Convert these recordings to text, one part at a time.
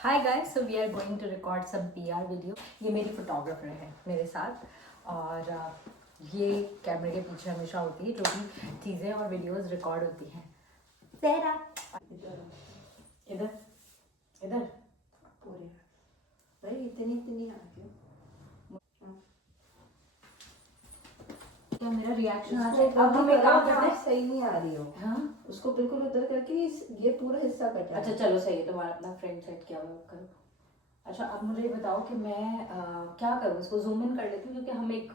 Hi guys, so we are going to record some PR video. ये मेरी photographer है मेरे साथ और ये कैमरे के पीछे हमेशा होती है जो भी चीज़ें और वीडियोस रिकॉर्ड होती हैं। तेरा इधर इधर पूरे भाई इतनी आती हूँ। क्या मेरा रिएक्शन आ उसको जाए? अब हम एक काम करते हैं। सही नहीं आ रही हो। हाँ उसको बिल्कुल उधर करके ये पूरा हिस्सा कटा है। अच्छा चलो सही है, तुम्हारा अपना फ्रेंड सेट किया हुआ करो। अच्छा अब मुझे ये बताओ कि मैं क्या करूँ, इसको जूम इन कर लेती हूँ क्योंकि हम एक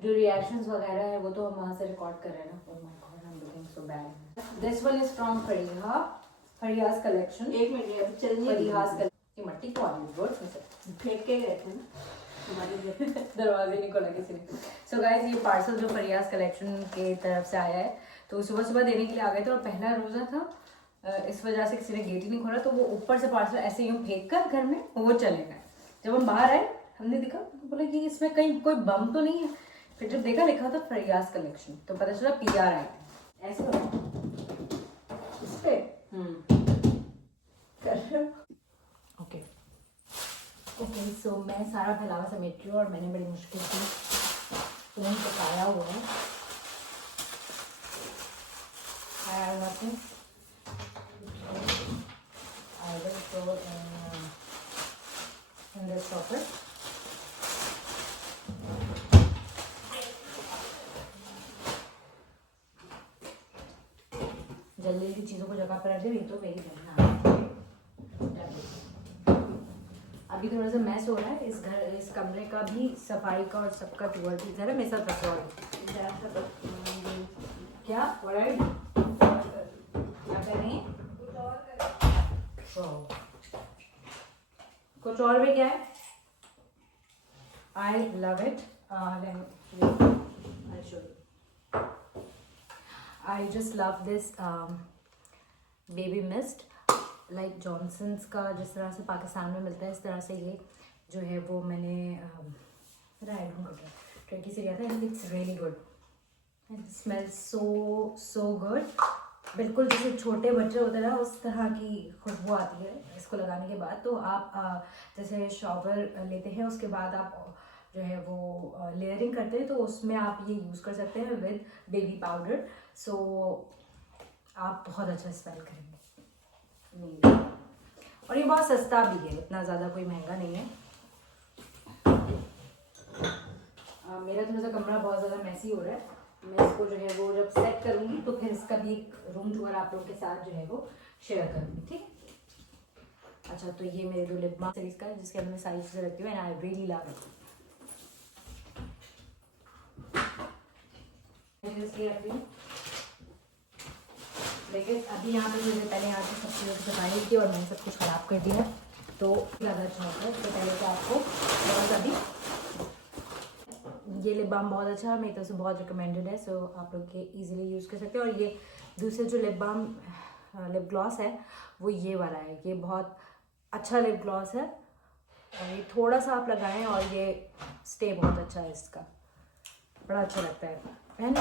जो रिएक्शंस वगैरह है वो तो हम वहाँ से रिकॉर्ड कर रहे हैं ना। Oh my God, I am looking so bad. This one is from Faria, Faria's collection. एक मिनट अभी चलनी है। फरियाज कलेक्शन। ये मट्टी को आ गई वर्ड्स में से फेंक के गए थे ना हमारे दरवाजे नहीं खोला किसी ने। सो गाइस ये पार्सल जो फरियाज कलेक्शन के तरफ से आया है तो सुबह सुबह देने के लिए आ गए थे और पहला रोज़ा था, इस वजह से किसी ने गेट ही नहीं खोला तो वो ऊपर से पार्सल ऐसे यूँ फेंक कर घर में वो चले गए। जब हम बाहर आए हमने देखा तो बोला कि इसमें कहीं कोई बम तो नहीं है। फिर जब देखा लिखा था फरियाज कलेक्शन तो पता चला पीआर आए थे। ऐसे हो इस पे कर ओके ओके। सो मैं सारा फैलावा समेट रही हूँ और मैंने बड़ी मुश्किल से फोन पकाया हुआ है। nothing. I will go in this chopper. जल्दी जल्दी चीज़ों को जगह पर रख दे, नहीं तो मेरी जमना। अभी थोड़ा सा मैस हो रहा है इस कमरे का भी, सफाई का और सबका टूअर भी। जरा मेरे साथ रखो। क्या क्या कर रही हैं? कुछ और भी क्या है? I love it. I just love this baby mist, like Johnson's का जिस तरह से पाकिस्तान में मिलता है इस तरह से ये जो है वो मैंने टर्की से लिया था। And it's really good, it smells so good. बिल्कुल जैसे छोटे बच्चे होते हैं ना उस तरह की खुशबू आती है इसको लगाने के बाद। तो आप जैसे शॉवर लेते हैं उसके बाद आप जो है वो लेयरिंग करते हैं तो उसमें आप ये यूज़ कर सकते हैं विद बेबी पाउडर। सो आप बहुत अच्छा स्मेल करेंगे। और ये बहुत सस्ता भी है, इतना ज़्यादा कोई महंगा नहीं है। मेरा थोड़ा सा कमरा बहुत ज़्यादा मैसी हो रहा है, मैं इसको जो है वो जब सेट करूँगी तो फिर इसका भी एक रूम टूर आप लोगों के साथ जो है वो शेयर करूँगी, ठीक। अच्छा तो ये मेरे दो लिप बाम सीरीज का है जिसके अंदर मैं सारी चीज़ें रखती हूँ and I really love it. इसलिए रखती हूँ लेकिन अभी यहाँ पे मुझे पहले यहाँ पे सब चीज़ों की सफाई की और मैंने सब कुछ ख़राब कर दिया तो ज़्यादा अच्छा होता है। तो पहले तो आपको थोड़ा सा भी ये लिप बाम बहुत अच्छा है, मेरी तरफ से बहुत रिकमेंडेड है। सो आप लोग के इजीली यूज़ कर सकते हैं। और ये दूसरे जो लिप ग्लॉस है वो ये वाला है, ये बहुत अच्छा लिप ग्लॉस है और ये थोड़ा सा आप लगाएं और ये स्टे बहुत अच्छा है इसका, बड़ा अच्छा लगता है। एंड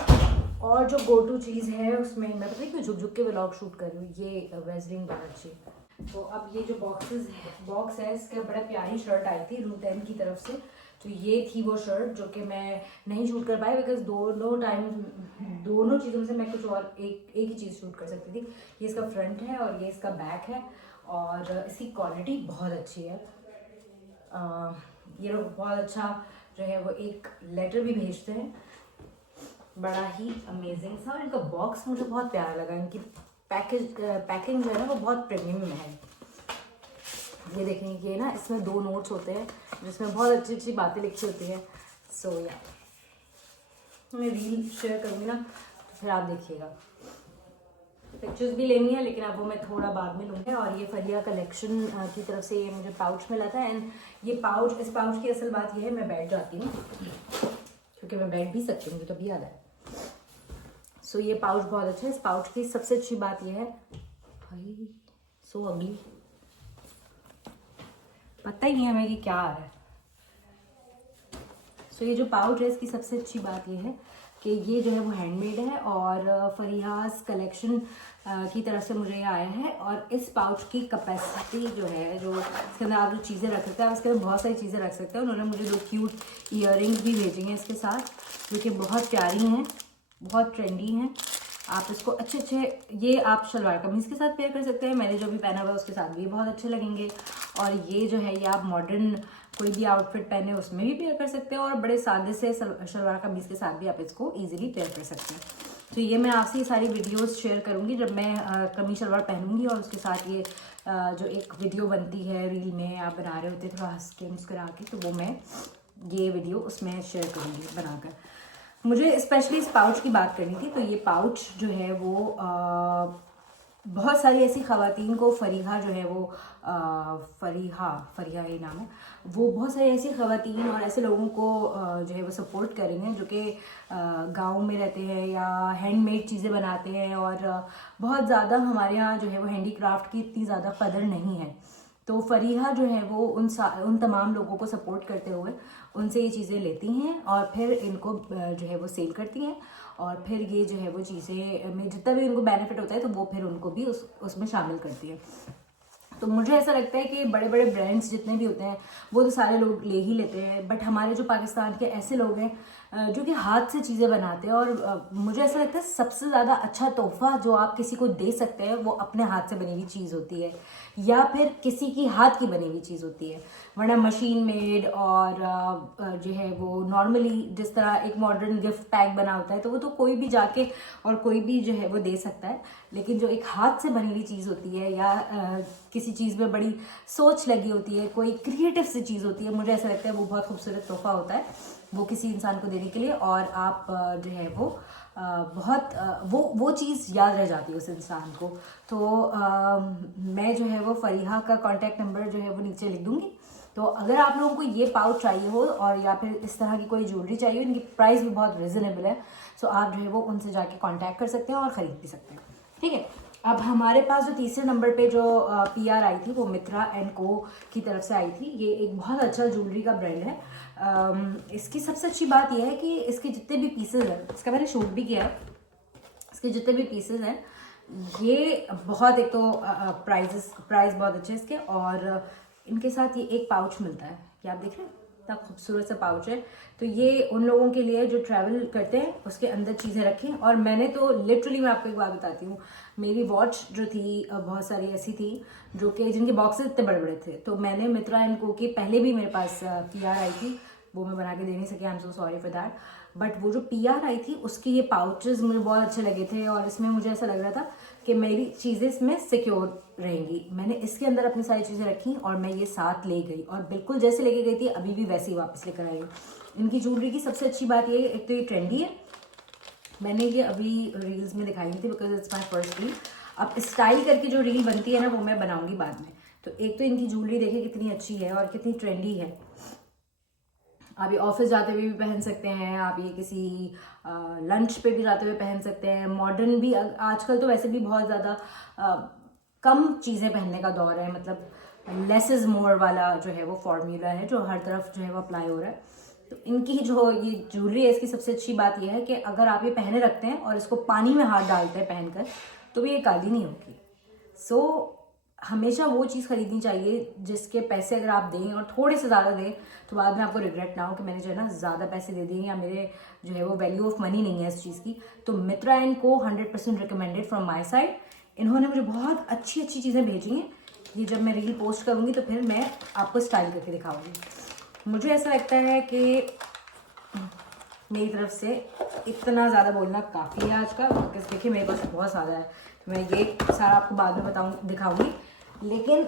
और जो गो टू चीज़ है उसमें मैं पता है क्यों झुक झुक के व्लॉग शूट कर रही हूँ, ये वेजलिन बहुत अच्छी है। तो अब ये जो बॉक्स है इसके बड़ा प्यारी शर्ट आई थी रूट 10 की तरफ से। तो ये थी वो शर्ट जो कि मैं नहीं शूट कर पाई बिकॉज दोनों चीज़ों से मैं कुछ और एक ही चीज़ शूट कर सकती थी। ये इसका फ्रंट है और ये इसका बैक है और इसकी क्वालिटी बहुत अच्छी है। ये लोग बहुत अच्छा जो है वो एक लेटर भी भेजते हैं, बड़ा ही अमेजिंग सा। और इनका बॉक्स मुझे बहुत प्यारा लगा, इनकी पैकिंग जो है ना वो बहुत प्रीमियम है। ये देखें कि ना इसमें 2 नोट्स होते हैं जिसमें बहुत अच्छी अच्छी बातें लिखी होती हैं। सो या मैं रील शेयर करूँगी ना तो फिर आप देखिएगा। पिक्चर्स भी लेनी है लेकिन अब वो मैं थोड़ा बाद में लूँगी। और ये फरिया कलेक्शन की तरफ से ये मुझे पाउच मिला था एंड ये पाउच, इस पाउच की असल बात ये है मैं बैठ जाती हूँ क्योंकि मैं बैठ भी सकती हूँ, मुझे तभी याद है। सो ये पाउच बहुत अच्छा है। इस पाउच की सबसे अच्छी बात यह है, भाई सो अगली पता ही नहीं हमें कि क्या आ रहा है। सो ये जो पाउच है इसकी सबसे अच्छी बात यह है कि ये जो है वो हैंडमेड है और फरीहास कलेक्शन की तरफ से मुझे ये आया है। और इस पाउच की कैपेसिटी जो है, जो इसके अंदर आप जो चीज़ें रख सकते हैं, उसके अंदर बहुत सारी चीज़ें रख सकते हैं। उन्होंने मुझे 2 क्यूट ईयररिंग्स भी भेजी हैं इसके साथ, जो कि बहुत प्यारी हैं, बहुत ट्रेंडी हैं। आप इसको अच्छे ये आप शलवार कमीज़ के साथ पेयर कर सकते हैं, मैंने जो भी पहना हुआ है उसके साथ भी बहुत अच्छे लगेंगे। और ये जो है ये आप मॉडर्न कोई भी आउटफिट पहने उसमें भी पेयर कर सकते हैं, और बड़े सादे से शलवार कमीज़ के साथ भी आप इसको ईजिली पेयर कर सकते हैं। तो ये मैं आपसे ये सारी वीडियोस शेयर करूँगी जब मैं कमीज शलवार पहनूंगी, और उसके साथ ये जो एक वीडियो बनती है रील में आप बना रहे होते थोड़ा हंस के मुस्कुरा के, तो वो मैं ये वीडियो उसमें शेयर करूँगी बनाकर। मुझे स्पेशली इस पाउच की बात करनी थी। तो ये पाउच जो है वो बहुत सारी ऐसी ख़वातीन को, फरीहा जो है वो फरीहा ये नाम है, वो बहुत सारी ऐसी ख़वातीन और ऐसे लोगों को जो है वो सपोर्ट करेंगे जो कि गाँव में रहते हैं या हैंडमेड चीज़ें बनाते हैं, और बहुत ज़्यादा हमारे यहाँ जो है वो हैंडीक्राफ्ट की इतनी ज़्यादा कदर नहीं है। तो फरीहा जो है वो उन तमाम लोगों को सपोर्ट करते हुए उनसे ये चीज़ें लेती हैं और फिर इनको जो है वो सेल करती हैं, और फिर ये जो है वो चीज़ें में जितना भी उनको बेनिफिट होता है तो वो फिर उनको भी उसमें शामिल करती है। तो मुझे ऐसा लगता है कि बड़े बड़े ब्रांड्स जितने भी होते हैं वो तो सारे लोग ले ही लेते हैं, बट हमारे जो पाकिस्तान के ऐसे लोग हैं जो कि हाथ से चीज़ें बनाते हैं, और मुझे ऐसा लगता है सबसे ज़्यादा अच्छा तोहफा जो आप किसी को दे सकते हैं वो अपने हाथ से बनी हुई चीज़ होती है, या फिर किसी की हाथ की बनी हुई चीज़ होती है। वरना मशीन मेड और जो है वो नॉर्मली जिस तरह एक मॉडर्न गिफ्ट पैक बना होता है तो वो तो कोई भी जाके और कोई भी जो है वो दे सकता है, लेकिन जो एक हाथ से बनी हुई चीज़ होती है या किसी चीज़ में बड़ी सोच लगी होती है, कोई क्रिएटिव सी चीज़ होती है, मुझे ऐसा लगता है वो बहुत खूबसूरत तोहफा होता है वो किसी इंसान को देने के लिए, और आप जो है वो बहुत वो चीज़ याद रह जाती है उस इंसान को। तो मैं जो है वो फरीहा का कॉन्टैक्ट नंबर जो है वो नीचे लिख दूँगी। तो अगर आप लोगों को ये पाउच चाहिए हो और या फिर इस तरह की कोई ज्वेलरी चाहिए, इनकी प्राइस भी बहुत रिजनेबल है, सो आप जो है वो उनसे जाके कांटेक्ट कर सकते हैं और ख़रीद भी सकते हैं। ठीक है, अब हमारे पास जो तीसरे नंबर पे जो PR आई थी वो मित्रा एंड को की तरफ से आई थी। ये एक बहुत अच्छा ज्वेलरी का ब्रांड है। इसकी सबसे अच्छी बात यह है कि इसके जितने भी पीसेज हैं, इसका मैंने शूट भी किया है, इसके जितने भी पीसेज हैं ये बहुत, एक तो प्राइस बहुत अच्छे इसके, और इनके साथ ये एक पाउच मिलता है, क्या आप देख रहे हैं इतना खूबसूरत सा पाउच है। तो ये उन लोगों के लिए जो ट्रैवल करते हैं उसके अंदर चीज़ें रखें। और मैंने तो लिटरली, मैं आपको एक बात बताती हूँ, मेरी वॉच जो थी बहुत सारी ऐसी थी जो कि जिनके बॉक्सेस इतने बड़े बड़े थे, तो मैंने मित्रा एंड को की पहले भी मेरे पास PR आई थी, वो मैं बना के दे नहीं सकी, I am so sorry for that. But वो जो PR आई थी उसके ये पाउचेस मुझे बहुत अच्छे लगे थे, और इसमें मुझे ऐसा लग रहा था कि मेरी चीज़ें इसमें सिक्योर रहेंगी। मैंने इसके अंदर अपनी सारी चीज़ें रखी और मैं ये साथ ले गई, और बिल्कुल जैसे लेके गई थी अभी भी वैसे ही वापस लेकर आई हूँ। इनकी ज्वेलरी की सबसे अच्छी बात ये है, एक तो ये ट्रेंडी है, मैंने ये अभी रील्स में दिखाई थी because it's my first reel. अब स्टाइल करके जो रील बनती है ना वो मैं बनाऊंगी बाद में। तो एक तो इनकी ज्वेलरी देखिए कितनी अच्छी है और कितनी ट्रेंडी है, आप ये ऑफिस जाते हुए भी पहन सकते हैं, आप ये किसी लंच पे भी जाते हुए पहन सकते हैं। मॉडर्न भी आजकल तो वैसे भी बहुत ज़्यादा कम चीज़ें पहनने का दौर है, मतलब लेस इज मोर वाला जो है वो फॉर्मूला है जो हर तरफ जो है वो अप्लाई हो रहा है। तो इनकी जो ये ज्वेलरी है इसकी सबसे अच्छी बात यह है कि अगर आप ये पहने रखते हैं और इसको पानी में हाथ डालते हैं पहनकर, तो भी ये काली नहीं होगी। सो हमेशा वो चीज़ खरीदनी चाहिए जिसके पैसे अगर आप दें और थोड़े से ज़्यादा दें तो बाद में आपको रिग्रेट ना हो कि मैंने जो है ना ज़्यादा पैसे दे दिए या मेरे जो है वो वैल्यू ऑफ मनी नहीं है इस चीज़ की। तो मित्रा एंड को 100% रिकमेंडेड फ्रॉम माय साइड। इन्होंने मुझे बहुत अच्छी अच्छी चीज़ें भेजी हैं, ये जब मैं रील पोस्ट करूँगी तो फिर मैं आपको स्टाइल करके दिखाऊँगी। मुझे ऐसा लगता है कि मेरी तरफ से इतना ज़्यादा बोलना काफ़ी है आज का, बिकॉज देखिए मेरे पास बहुत ज़्यादा है, तो मैं ये सारा आपको बाद में दिखाऊंगी। लेकिन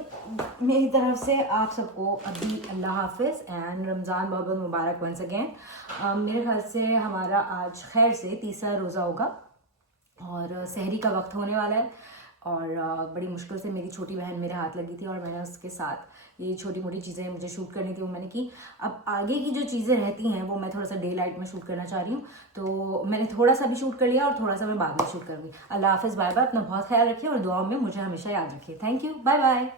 मेरी तरफ से आप सबको अभी अल्लाह हाफिज़ एंड रमज़ान बहुत बहुत मुबारक वंस अगेन। मेरे ख्याल से हमारा आज खैर से तीसरा रोज़ा होगा और सहरी का वक्त होने वाला है, और बड़ी मुश्किल से मेरी छोटी बहन मेरे हाथ लगी थी और मैंने उसके साथ ये छोटी मोटी चीज़ें मुझे शूट करनी थी वो मैंने की। अब आगे की जो चीज़ें रहती हैं वो मैं थोड़ा सा डे लाइट में शूट करना चाह रही हूँ, तो मैंने थोड़ा सा भी शूट कर लिया और थोड़ा सा मैं बाद में शूट करूँगी। अल्लाह हाफिज़, बाय बाय, अपना बहुत ख्याल रखिए और दुआओं में मुझे हमेशा याद रखिए। Thank you, bye bye.